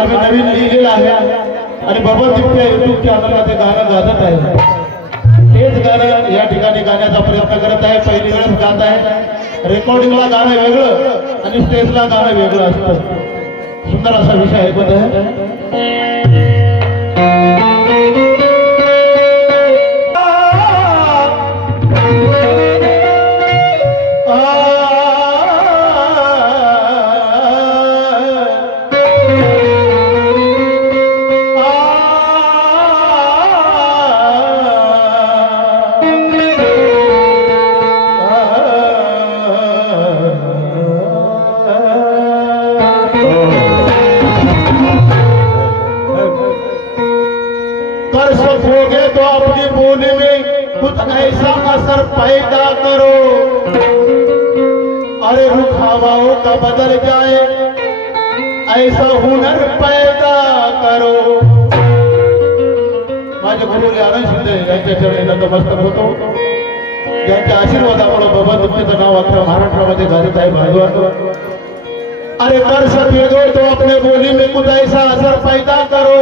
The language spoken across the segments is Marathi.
गाणं मी नवीन लिहिलेलं आहे आणि बबन दिप्ते YouTube चॅनलला ते गाणं गाजत आहे. तेच गाणं या ठिकाणी गाण्याचा प्रयत्न करत आहे. पहिली वेळेस गात आहे. रेकॉर्डिंगला गाणं वेगळं आणि स्टेजला गाणं वेगळं असतं. सुंदर असा विषय ऐकत आहे. ऐसा असर पैदा करो, अरे रुख हवाओं का बदल जाए, ऐसा हुनर पैदा करो. माझे गुरु आनंद शिंदे यांच्या चरणी नतमस्तक होतो. यांच्या आशीर्वादामुळे बबन दिप्तेचं नाव अख्ख्या महाराष्ट्रामध्ये गाजत आहे. भाईवान, अरे कर सफेदो तो अपने बोली में कुछ ऐसा असर पैदा करो,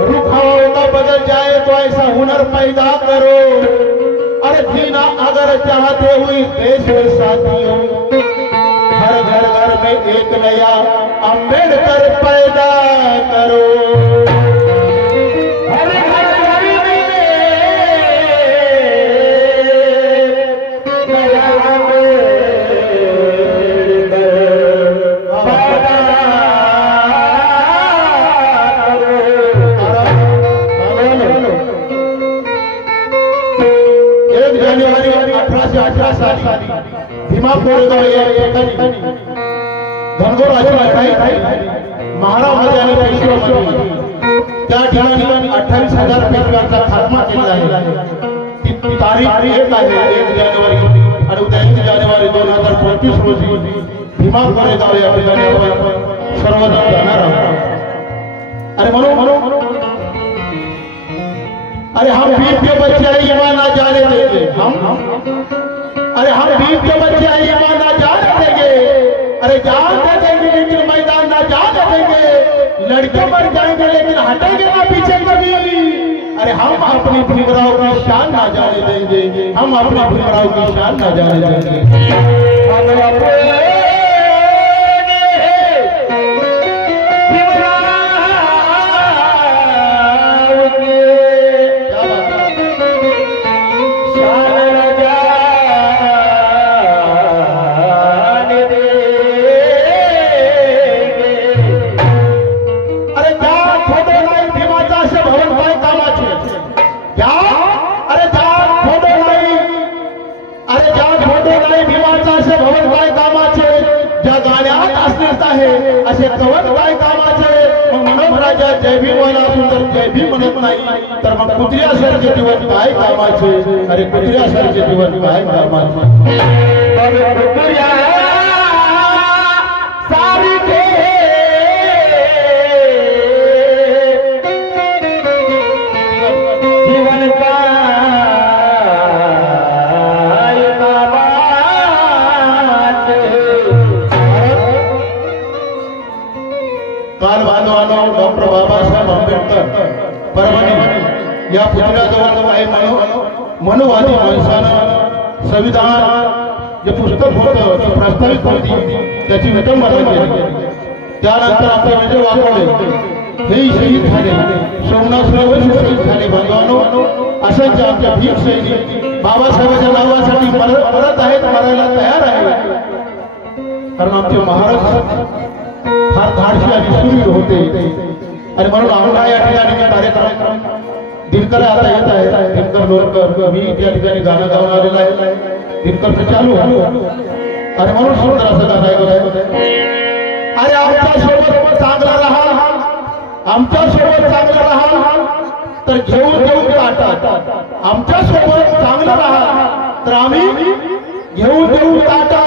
रुख हवाओं का बदल जाए तो ऐसा हुनर पैदा करो. अरे जीना अगर चाहते हुए देश में साथियों, हर घर घर में एक नया अम्बेडकर पैदा करो. हर घर घर में नया भीमा कोरेगाव या ठिकाणी धनगर लढाई महारामध्ये आणि पेशव्यामध्ये त्या ठिकाणी 28,000 पेशव्यांचा खात्मा केला आहे. ती तारीख 1 जानेवारी आणि उद्या 1 जानेवारी 2025 रोजी भीमा कोरेगाव या ठिकाणी आपण सर्वजण जाणार आहोत. अरे म्हणून अरे हम बीच के बच्चे ईमान ना जाने देंगे, अरे हम बीच के बच्चे ईमान ना जाने देंगे, अरे जान दे देंगे लेकिन मैदान ना जाने देंगे, लड़के मर जाएंगे लेकिन हटेंगे ना पीछे कभी. अरे हम अपनी भीमराव की शान ना जाने देंगे, हम अपनी भीमराव की शान ना जाने देंगे. असे कवच काय कामाचे. मग मनोज राजा जय भीम वाला सुंदर जय भीम म्हणत नाही तर मग कुत्र्या सरचे जीवन काय कामाचे. अरे कुत्र्या सरचे जीवन काय कामाचे. जीवन का काल बांधवानो डॉक्टर बाबासाहेब आंबेडकर परभणी या पुतळ्याजवळ काही मनोवादी माणसानं संविधान जे पुस्तक होतं ते प्रस्तावित होती त्याची विटंबना केली. त्यानंतर आपले विजय वाघोळे हेही शहीद झाले. सोमनाथ रवैशी शहीद झाले. बांधवानो असंख्य आमच्या भीम सैनिक बाबासाहेबांच्या नावासाठी मरत आहेत, मरायला तयार आहे. कारण आमचे महाराज फार धाडशी आणि शूर होते. आणि म्हणून आम्हाला या ठिकाणी कार्यक्रम दिनकर आता येत आहे. दिनकर लोणकर मी त्या ठिकाणी गाणं गाऊन आलेलं आहे. दिनकरचं चालू आहे आणि म्हणून सुंदर असं गाणं ऐकत आहे. अरे आमच्या सोबत चांगला राहा, आमच्या सोबत चांगलं राहा तर घेऊन घेऊन ताटात. आमच्या सोबत चांगलं राहा तर आम्ही घेऊन देऊ ताटात.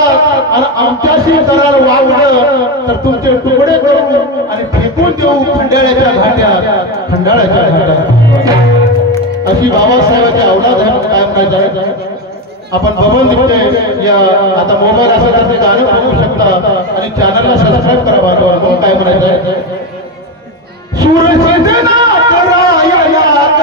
आणि आमच्याशी करार वागलं तर तुमचे तुकडे करू आणि फेकून देऊ खंडाळ्याच्या घाट्यात, खंडाळ्याच्या घाट्यात. अशी बाबासाहेबांच्या अवलाद काय आपण बबन दिप्ते या आता मोबाईल असेल तर ते गाणं बघू शकता आणि चॅनलला सबस्क्राईब करा. काय म्हणायचं सुरसिद्धनाथ रायनाथ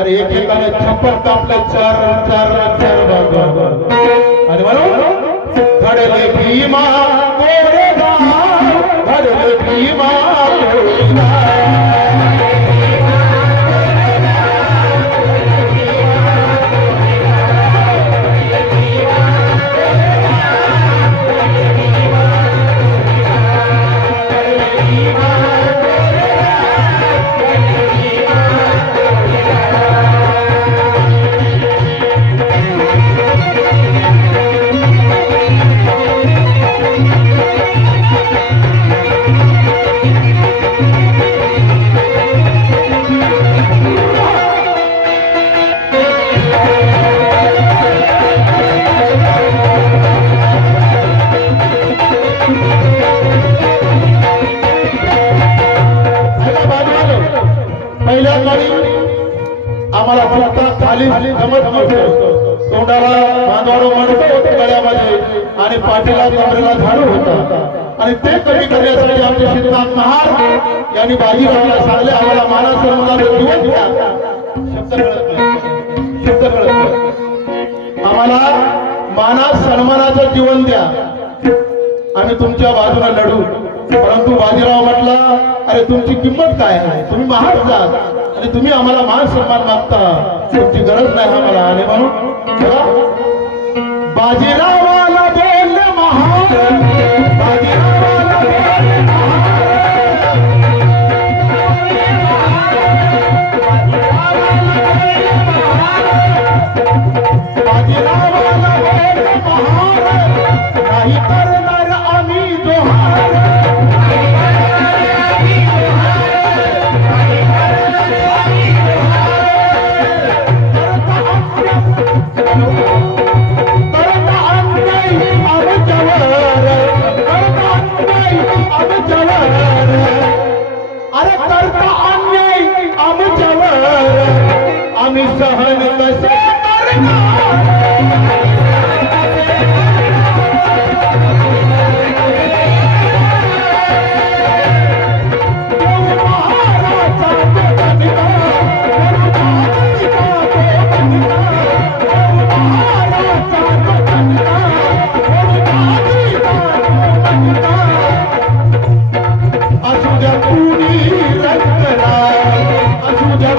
अरे एकेकाने छप्पर कापले चार चार चार भाग आणि म्हणून घडले भीमा कोरेगाव घडले भीमा आम्हाला फक्त खाली जमत नव्हतं तोंडाला बांधवाडो म्हणतो गळ्यामध्ये आणि पाठीला कमरेला झाडू होता आणि ते कमी करण्यासाठी आमचे सिद्धांत महार यांनी बाजीरावाला सांगले आम्हाला माना सन्मानाचं जीवन द्या शब्द कळत नाही आम्हाला माना सन्मानाचं जीवन द्या आम्ही तुमच्या बाजूने लढू परंतु बाजीराव म्हटला अरे तुमची किंमत काय आहे तुम्ही महार जात आणि तुम्ही आम्हाला मान सन्मान मागता तुमची गरज नाही आम्हाला आणि म्हणून बाजीरावाला बोलले महार बाजीरावाला बोलले बाजीरावाला बोलले महार नाही करणार आम्ही जोहार अरे करता अन्याय आमच्यावर आम्ही सहन कसे करणार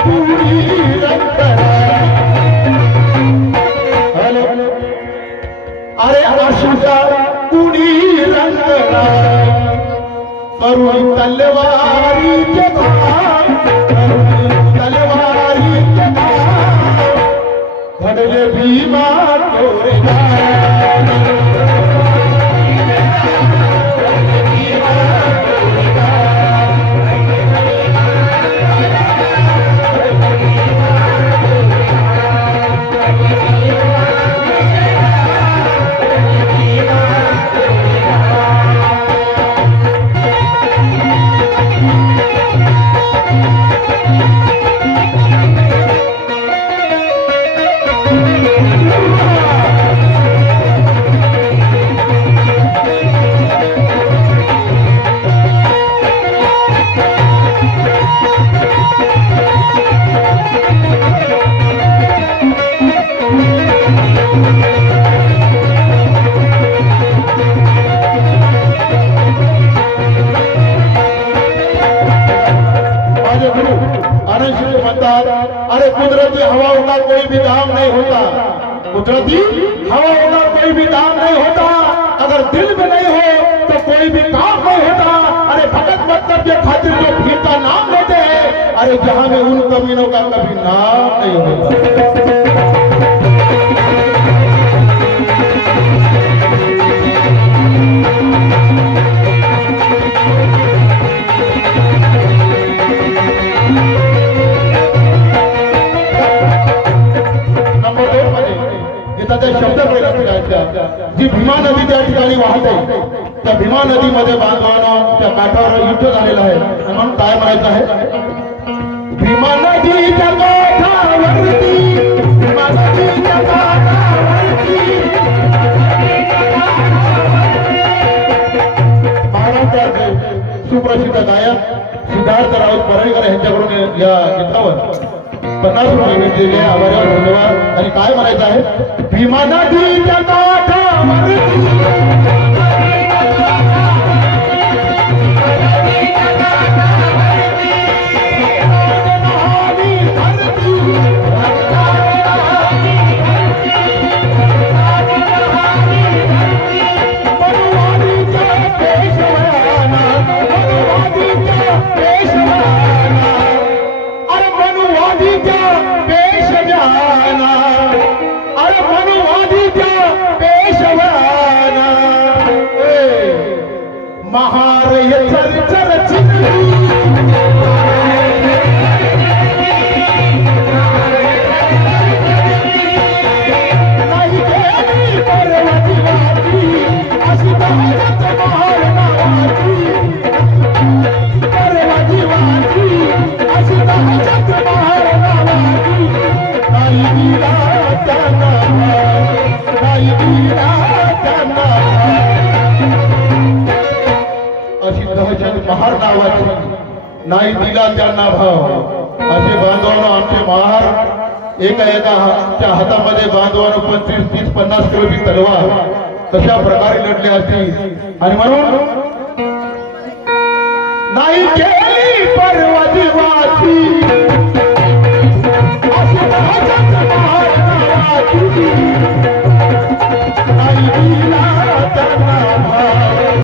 पूरी रंग तलवारीचे भाव तलवारीचे भाव घडले भीमा अरे कुदरती हवाओं का कोई भी दाम नहीं होता, कुदरती हवाओं का कोई भी दाम नहीं होता। अगर दिल में नहीं हो तो कोई भी काम नहीं होता। अरे भगत मतलब के खातिर जो भीड़ का नाम लेते हैं, अरे जहां में उन कमीनों का कभी नाम नहीं होता। शब्द जी भीमा नदी त्या ठिकाणी वाहते, त्या भीमा नदीमध्ये बांधवानं त्या काठावर युद्ध झालेलं आहे आणि म्हणून काय म्हणायचं आहे, भीमा नदीच्या काठावरती, भीमा नदीच्या काठावरती महाराष्ट्राचे सुप्रसिद्ध गायक सिद्धार्थ राऊत परळीकर यांच्याकडून या गीतावर 50 रुपये भेट दिले, आभार धन्यवाद। आणि काय म्हणायचं आहे, भीमा नदीच्या काठावरती महार ये चल चल महार नावाची नाही दिला त्यांना भाव, असे बांधवानं आमचे महार एका हातामध्ये बांधवानं 25, 30, 50 किलोची तलवार कशा प्रकारे लढले असतील। आणि म्हणून